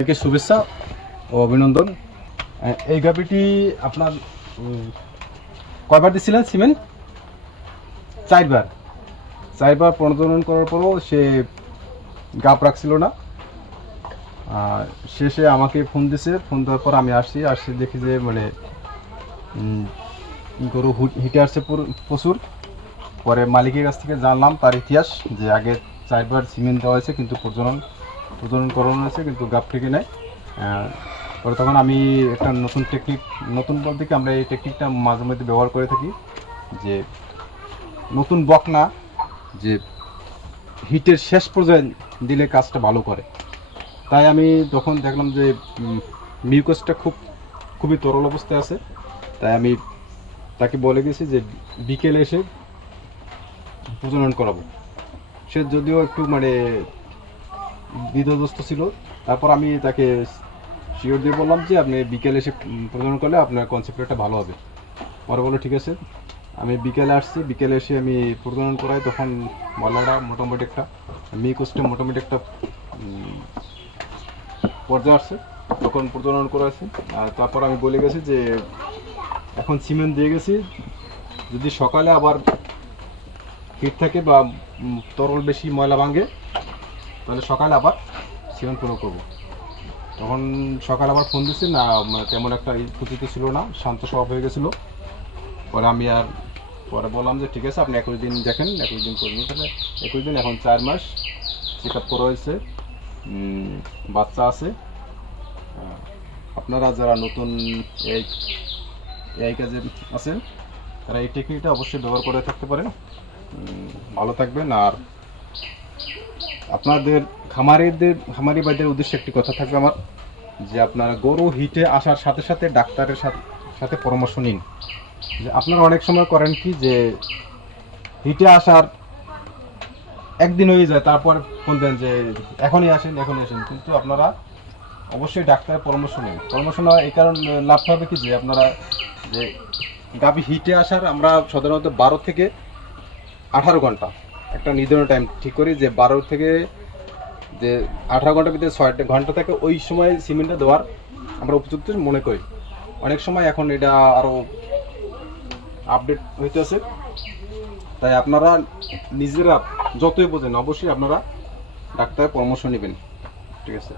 থেকে শুভেচ্ছা ও অভিনন্দন। এই গাভিটি আপনার কয়বার দিচ্ছিলেন সিমেন্ট? চারবার প্রণোদন করার পরও সে গাপ রাখছিল না। শেষে আমাকে ফোন দিছে, ফোন দেওয়ার পর আমি আসছি দেখি যে মানে গরু হিটে আসছে প্রচুর। পরে মালিকের কাছ থেকে জানলাম তার ইতিহাস, যে আগে 4বার সিমেন্ট দেওয়া হয়েছে কিন্তু প্রজনন করানো হয়েছে কিন্তু গাপ থেকে নেয়। পরে তখন আমি একটা নতুন বলতে কি আমরা এই টেকনিকটা মাঝে মধ্যে ব্যবহার করে থাকি, যে নতুন বকনা যে হিটের শেষ পর্যায়ে দিলে কাজটা ভালো করে। তাই আমি তখন দেখলাম যে মিউকাসটা খুবই তরল অবস্থায় আছে। তাই আমি তাকে বলে গেছি যে বিকেলে এসে প্রজনন করাবো। সে যদিও একটু মানে দ্বিধাগ্রস্ত ছিল, তারপর আমি তাকে শিওর দিয়ে বললাম যে আপনি বিকেলে এসে প্রজনন করলে আপনার কনসেপ্টটা ভালো হবে। পরে বলো ঠিক আছে। আমি বিকেলে এসে আমি প্রজনন করাই। তখন মলাটা মোটামুটি একটা মিউকাসটা মোটামুটি একটা পর্যায়ে আসছে, তখন প্রজনন করাছে। আর তারপর আমি বলে গেছি যে এখন সিমেন্ট দিয়ে গেছি, যদি সকালে আবার হিট থাকে বা তরল বেশি ময়লা ভাঙে তাহলে সকালে আবার সিমেন্ট প্রয়োগ করবো। তখন সকালে আবার ফোন দিচ্ছে না, তেমন একটা উপস্থিত ছিল না, শান্ত স্বভাব হয়ে গেছিলো। পরে বললাম যে ঠিক আছে আপনি 21 দিন দেখেন, 21 দিন করবেন। তাহলে 21 দিন, এখন 4 মাস চেক আপ করা হয়েছে, বাচ্চা আছে। আপনারা যারা নতুন এই কাজে আছেন তারা এই টেকনিকটা অবশ্যই ব্যবহার করে থাকতে পারেন। ভালো থাকবেন। আর আপনাদের খামারি ভাইদের উদ্দেশ্যে একটি কথা থাকবে আমার, যে আপনারা গরু হিটে আসার সাথে সাথে ডাক্তারের সাথে পরামর্শ নিন। যে আপনারা অনেক সময় করেন কি, যে হিটে আসার একদিন হয়ে যায়, তারপর ফোন দেন যে এখনই আসেন, কিন্তু আপনারা অবশ্যই ডাক্তারের পরামর্শ নিন। পরামর্শ নেওয়া এই কারণ লাভটা হবে কি, যে আপনারা যে গাভী হিটে আসার আমরা সাধারণত 12 থেকে 18 ঘন্টা একটা নির্ধারণ টাইম ঠিক করি, যে 12 থেকে 18 ঘন্টার ভিতরে 6 ঘন্টা থাকে, ওই সময় সিমেন্টটা দেওয়ার আমরা উপযুক্ত মনে করি। অনেক সময় এখন এটা আরও আপডেট হইতেছে, তাই আপনারা নিজেরা যতই বোঝেন অবশ্যই আপনারা ডাক্তারের পরামর্শ নেবেন। ঠিক আছে।